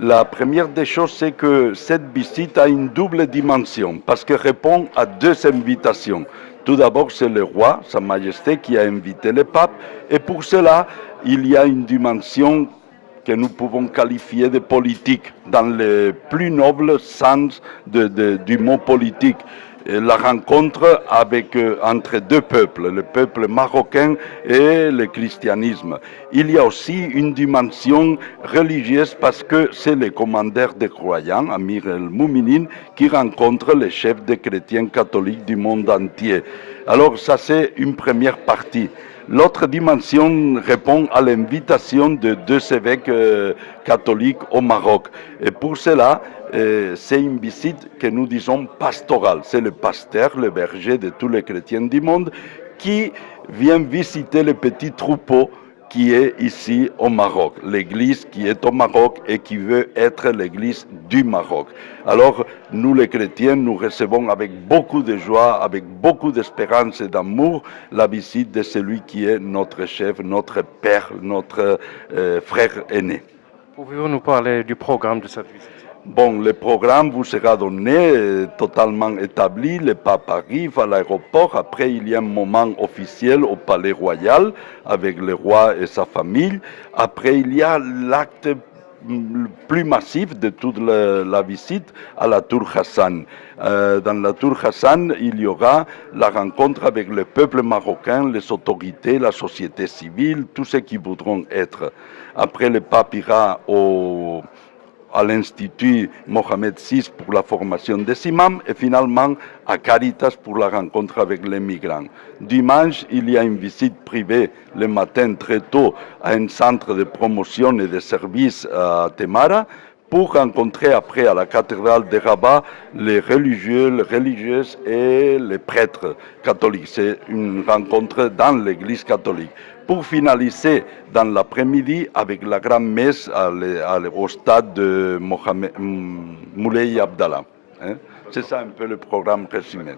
La première des choses, c'est que cette visite a une double dimension parce qu'elle répond à deux invitations. Tout d'abord, c'est le roi, Sa Majesté, qui a invité le pape, et pour cela, il y a une dimension que nous pouvons qualifier de politique, dans le plus noble sens du mot politique. La rencontre entre deux peuples, le peuple marocain et le christianisme. Il y a aussi une dimension religieuse parce que c'est le commandeur des croyants, Amir el-Mouminin, qui rencontre les chefs des chrétiens catholiques du monde entier. Alors ça c'est une première partie. L'autre dimension répond à l'invitation de deux évêques catholiques au Maroc. Et pour cela, c'est une visite que nous disons pastorale. C'est le pasteur, le berger de tous les chrétiens du monde qui vient visiter le petit troupeau qui est ici au Maroc, l'église qui est au Maroc et qui veut être l'église du Maroc. Alors, nous les chrétiens, nous recevons avec beaucoup de joie, avec beaucoup d'espérance et d'amour, la visite de celui qui est notre chef, notre père, notre frère aîné. Pouvez-vous nous parler du programme de cette visite? Bon, le programme vous sera donné, totalement établi. Le pape arrive à l'aéroport. Après, il y a un moment officiel au Palais Royal avec le roi et sa famille. Après, il y a l'acte plus massif de toute la visite à la Tour Hassan. Dans la Tour Hassan, il y aura la rencontre avec le peuple marocain, les autorités, la société civile, tous ceux qui voudront être. Après, le pape ira à l'Institut Mohamed VI pour la formation des imams et finalement à Caritas pour la rencontre avec les migrants. Dimanche, il y a une visite privée le matin très tôt à un centre de promotion et de services à Temara pour rencontrer après à la cathédrale de Rabat les religieux, les religieuses et les prêtres catholiques. C'est une rencontre dans l'église catholique. Pour finaliser dans l'après-midi avec la grande messe au stade de Moulay Abdallah. C'est ça un peu le programme résumé.